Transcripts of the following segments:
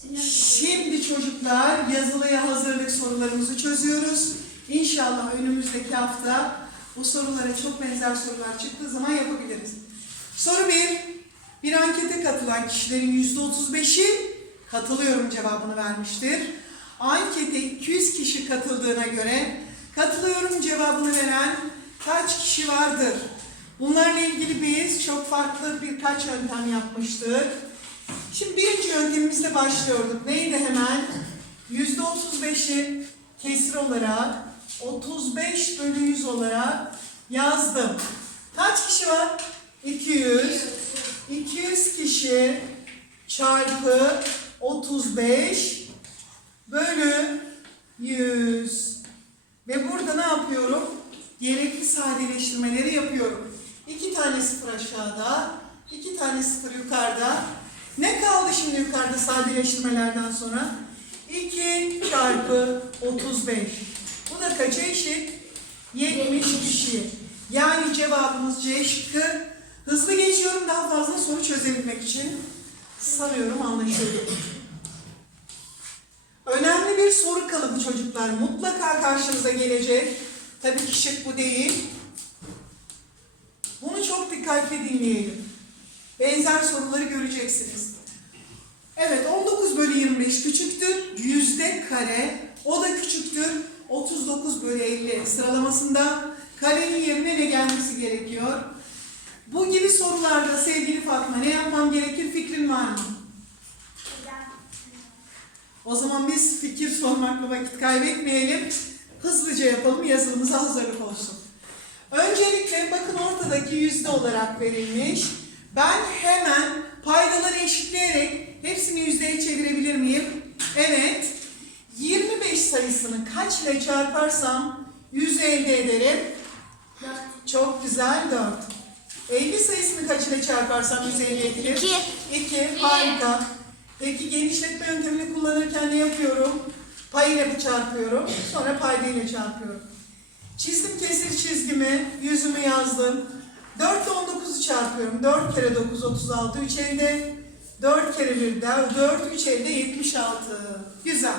Şimdi çocuklar yazılıya hazırlık sorularımızı çözüyoruz. İnşallah önümüzdeki hafta bu sorulara çok benzer sorular çıktığı zaman yapabiliriz. Soru 1. Bir ankete katılan kişilerin %35'i katılıyorum cevabını vermiştir. Ankete 200 kişi katıldığına göre katılıyorum cevabını veren kaç kişi vardır? Bunlarla ilgili biz çok farklı birkaç yöntem yapmıştık. Şimdi birinci yöntemimizle başlıyorduk. Neydi hemen? Yüzde otuz beşi kesir olarak 35 bölü 100 olarak yazdım. Kaç kişi var? 200. 200 kişi çarpı 35 bölü 100. Ve burada ne yapıyorum? Gerekli sadeleştirmeleri yapıyorum. İki tane sıfır aşağıda, iki tane sıfır yukarıda. Ne kaldı şimdi yukarıda sadeleştirmelerden sonra? 2 çarpı 35. Bu da kaça eşit? 70 kişi. Yani cevabımız C şıkkı. Hızlı geçiyorum daha fazla soru çözebilmek için. Sanıyorum anlaşıldı. Önemli bir soru kalıbı çocuklar. Mutlaka karşınıza gelecek. Tabii ki şık bu değil. Bunu çok dikkatli dinleyelim. Benzer soruları göreceksiniz. Evet 19 bölü 25 küçüktür. Yüzde kare. O da küçüktür. 39 bölü 50 sıralamasında karenin yerine ne gelmesi gerekiyor? Bu gibi sorularda sevgili Fatma ne yapmam gerekir fikrin var mı? O zaman biz fikir sormakla vakit kaybetmeyelim. Hızlıca yapalım, yazılımıza hazırlık olsun. Öncelikle bakın ortadaki yüzde olarak verilmiş. Ben hemen paydaları eşitleyerek hepsini yüzdeye çevirebilir miyim? Evet. 25 sayısını kaç ile çarparsam 100 elde ederim. Çok güzel 4. 50 sayısını kaç ile çarparsam 100 elde edilir? İki. 2. Harika. Peki genişletme yöntemini kullanırken ne yapıyorum? Pay ile çarpıyorum. Sonra payda ile çarpıyorum. Çizdim kesir çizgimi, yüzümü yazdım. 4 ile 19'u çarpıyorum. 4 kere 9, 36, 3 elde. 4 kere 1 de 4, 3 elde 76. Güzel.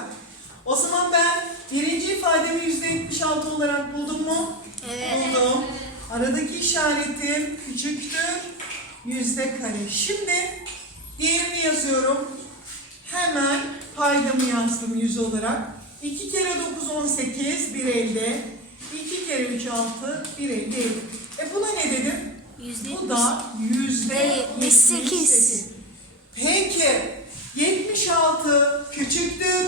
O zaman ben birinci ifademi %76 olarak buldum mu? Evet. Buldum. Aradaki işaretim küçüktür. Yüzde kare. Şimdi diğerini yazıyorum. Hemen paydamı yazdım 100 olarak. 2 kere 9 18, 1 elde. 2 kere 3 6, 1 elde. E buna ne dedim? Bu da yüzde Yetmiş sekiz. 78. Peki 76 küçüktür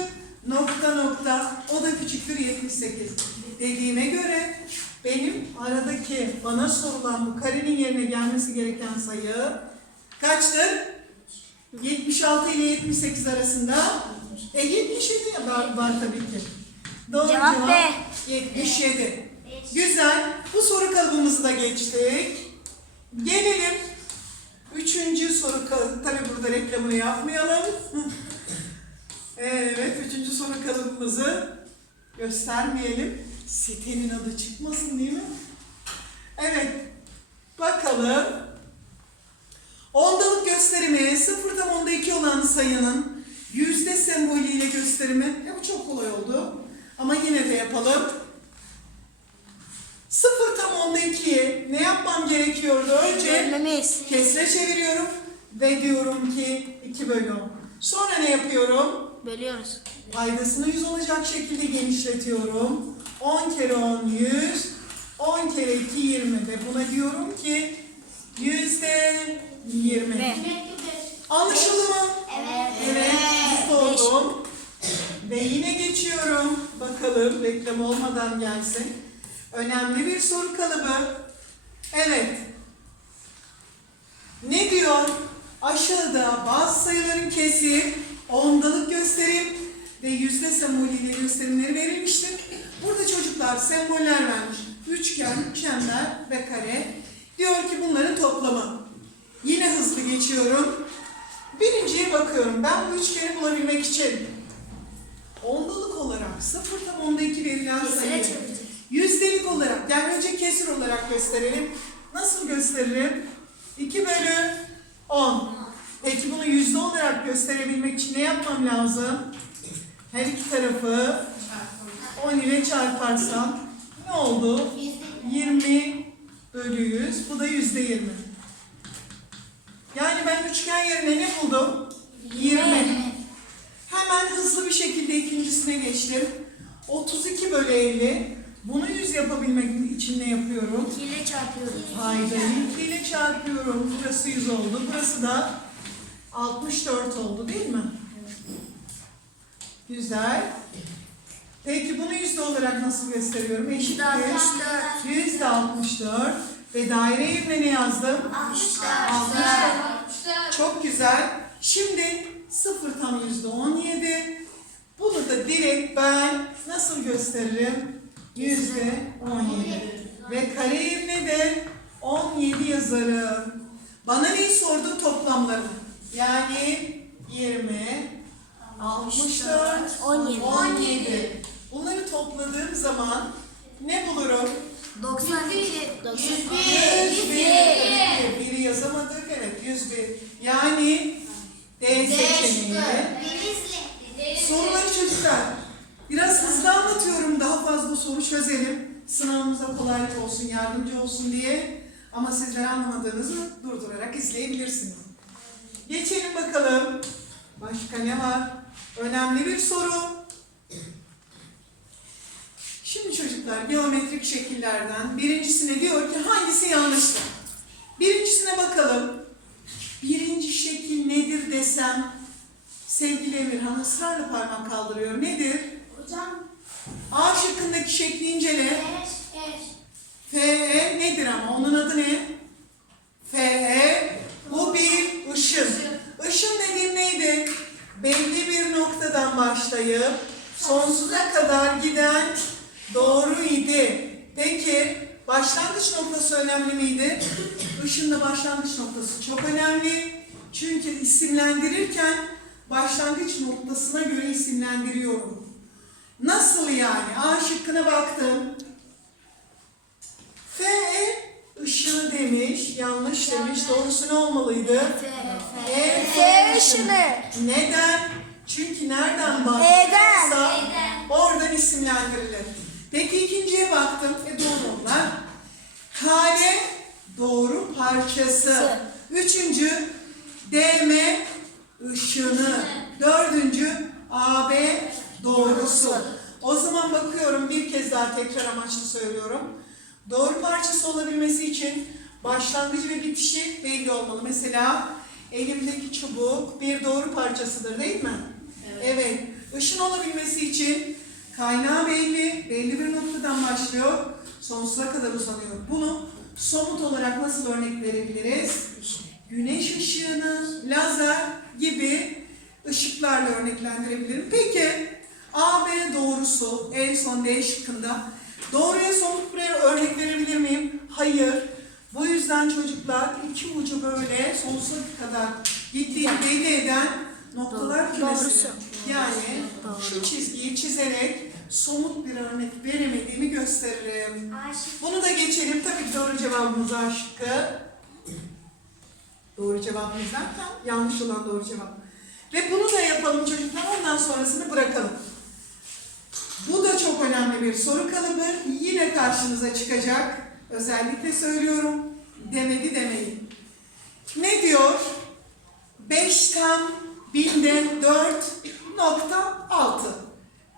nokta nokta o da küçüktür 78. Dediğime göre benim aradaki bana sorulan bu karenin yerine gelmesi gereken sayı kaçtır? 76 ile 78 arasında. E 77 ya var, var tabii ki. Doğru Cevap cevap B. 77. Güzel. Bu soru kalıbımızı da geçtik. Gelelim üçüncü soru. Tabii burada reklamını yapmayalım. evet, üçüncü soru kalıbımızı göstermeyelim. Sitenin adı çıkmasın değil mi? Evet, bakalım. Ondalık gösterimi sıfır tam onda iki olan sayının yüzde sembolüyle gösterimi. Ya bu çok kolay oldu. Ama yine de yapalım. Sıfır tam onda ikiyi ne yapmam gerekiyordu? Önce Bölmemiz. kesre çeviriyorum ve diyorum ki 2 bölü 10. Sonra ne yapıyorum? Bölüyoruz. Paydasını 100 olacak şekilde genişletiyorum. 10 kere 10 100, 10 kere 2 20 ve buna diyorum ki yüzde 20. Ve. Anlaşıldı mı? Evet. Evet, mutlu oldum. Ve yine geçiyorum. Bakalım reklam olmadan gelsin. Önemli bir soru kalıbı. Evet. Ne diyor? Aşağıda bazı sayıların kesir, ondalık gösterim ve yüzde sembolüyle gösterimleri verilmiştir. Burada çocuklar semboller vermiş. Üçgen, çember ve kare. Diyor ki bunların toplamı. Yine hızlı geçiyorum. Birinciye bakıyorum. Ben bu üçgeni bulabilmek için ondalık olarak sıfır tam onda iki verilen Kesire sayı. Yüzdelik olarak yani önce kesir olarak gösterelim. Nasıl gösteririm? 2 bölü 10. Peki bunu yüzde olarak gösterebilmek için ne yapmam lazım? Her iki tarafı 10 ile çarparsam ne oldu? 20 bölü 100. Bu da yüzde 20. Yani ben üçgen yerine ne buldum? 20. Hemen hızlı bir şekilde ikincisine geçtim. 32 bölü 50. Bunu 100 yapabilmek için ne yapıyorum? 2 ile çarpıyoruz. Paydayı 2 ile çarpıyorum. Burası 100 oldu. Burası da 64 oldu değil mi? Güzel. Peki bunu yüzde olarak nasıl gösteriyorum? Eşittir. Yüzde 64. Ve daire yerine ne yazdım? 64. Çok güzel. Şimdi 0 tam yüzde 17. Bunu da direkt ben nasıl gösteririm? Yüzde 17. Ve kare yerine de 17 yazarım. Bana neyi sordu? Toplamlarını. Yani 20, 64, 17. 17. Bunları topladığım zaman ne bulurum? 92. 101. Biri yazamadık. Evet 101. Yani D seçeneği. Soruları çocuklar. Biraz hızlı anlatıyorum. Daha fazla soru çözelim. Sınavımıza kolaylık olsun, yardımcı olsun diye. Ama sizler anlamadığınızı durdurarak izleyebilirsiniz. Geçelim bakalım. Başka ne var? Önemli bir soru. Şimdi çocuklar geometrik şekillerden birincisine diyor ki hangisi yanlıştır? Birincisine bakalım. Birinci şekil nedir desem sevgili Emirhan ısrarla parmak kaldırıyor. Nedir? A şıkkındaki şekli incele. FE nedir ama? Onun adı ne? FE bu bir ışın. Işın dediğim neydi? Belli bir noktadan başlayıp sonsuza kadar giden doğru idi. Peki başlangıç noktası önemli miydi? Işın başlangıç noktası çok önemli. Çünkü isimlendirirken başlangıç noktasına göre isimlendiriyorum. Nasıl yani? A şıkkına baktım. F ışını demiş, yanlış demiş. Doğrusu ne olmalıydı? E, F ışını. Neden? Çünkü nereden E'den. baktıysa oradan isimlendirilir. Peki ikinciye baktım. E doğru onlar. Kare doğru parçası. Üçüncü DM ışını. Dördüncü AB doğrusu. O zaman bakıyorum bir kez daha tekrar amaçlı söylüyorum. Doğru parçası olabilmesi için başlangıcı ve bitişi belli olmalı. Mesela elimdeki çubuk bir doğru parçasıdır değil mi? Evet. Işın olabilmesi için kaynağı belli, belli bir noktadan başlıyor, sonsuza kadar uzanıyor. Bunu somut olarak nasıl örnek verebiliriz? Güneş ışığını, lazer gibi ışıklarla örneklendirebilirim. Peki AB doğrusu en son D şıkkında. Doğruya somut buraya örnek verebilir miyim? Hayır. Bu yüzden çocuklar iki ucu böyle sonsuza kadar gittiğini belli eden noktalar kümesi. Yani şu çizgiyi çizerek somut bir örnek veremediğimi gösteririm. Bunu da geçelim. Tabii ki doğru cevabımız A şıkkı. Doğru cevabımız zaten yanlış olan doğru cevap. Ve bunu da yapalım çocuklar. Ondan sonrasını bırakalım. Bu da çok önemli bir soru kalıbı. Yine karşınıza çıkacak. Özellikle söylüyorum. Demedi demeyin. Ne diyor? 5 tam binde 4.6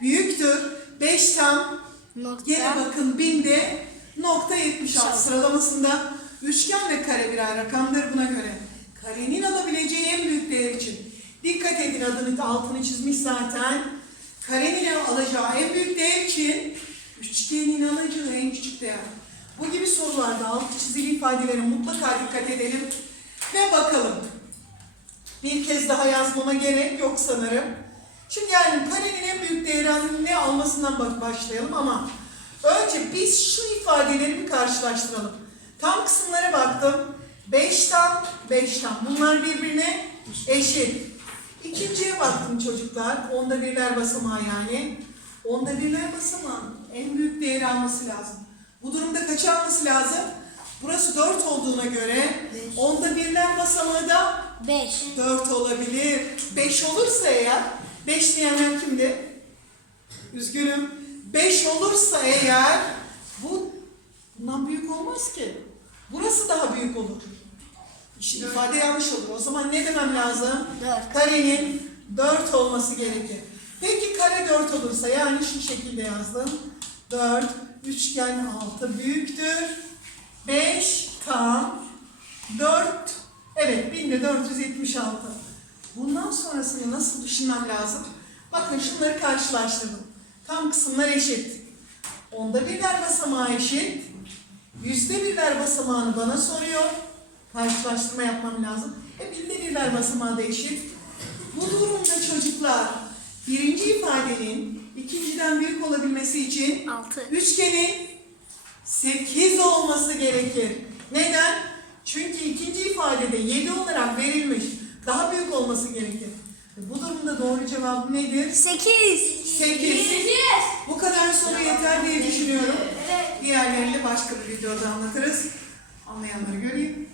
büyüktür. 5 tam Gene Nokta. bakın binde nokta 76 sıralamasında üçgen ve kare birer rakamdır buna göre. Karenin alabileceği en büyük değer için. Dikkat edin adını altını çizmiş zaten. Karenin alacağı en büyük değer için üçgenin alacağı en küçük değer. Bu gibi sorularda altı çizili ifadelere mutlaka dikkat edelim ve bakalım. Bir kez daha yazmama gerek yok sanırım. Şimdi yani karenin en büyük değerini ne almasından başlayalım ama önce biz şu ifadeleri bir karşılaştıralım. Tam kısımlara baktım. 5 tam, 5 tam. Bunlar birbirine eşit. İkinciye baktım çocuklar. Onda birler basamağı yani. Onda birler basamağı en büyük değeri alması lazım. Bu durumda kaçı alması lazım? Burası 4 olduğuna göre onda birler basamağı da 5. 4 olabilir. 5 olursa eğer, 5 diyenler kimdi? Üzgünüm. 5 olursa eğer, bu bundan büyük olmaz ki. Burası daha büyük olur. İşte ifade yanlış olur. O zaman ne demem lazım? 4. Karenin 4 olması gerekir. Peki kare 4 olursa yani şu şekilde yazdım. 4, üçgen 6 büyüktür. 5 tam 4, evet 1476. Bundan sonrasını nasıl düşünmem lazım? Bakın şunları karşılaştırdım. Tam kısımlar eşit. Onda birler basamağı eşit. Yüzde birler basamağını bana soruyor. Karşılaştırma yapmam lazım. E binde birler basamağı eşit. Bu durumda çocuklar birinci ifadenin ikinciden büyük olabilmesi için 6. üçgenin 8 olması gerekir. Neden? Çünkü ikinci ifadede 7 olarak verilmiş. Daha büyük olması gerekir. Bu durumda doğru cevap nedir? 8. 8. Bu kadar soru yeter diye düşünüyorum. Diğerlerini başka bir videoda anlatırız. Anlayanları göreyim.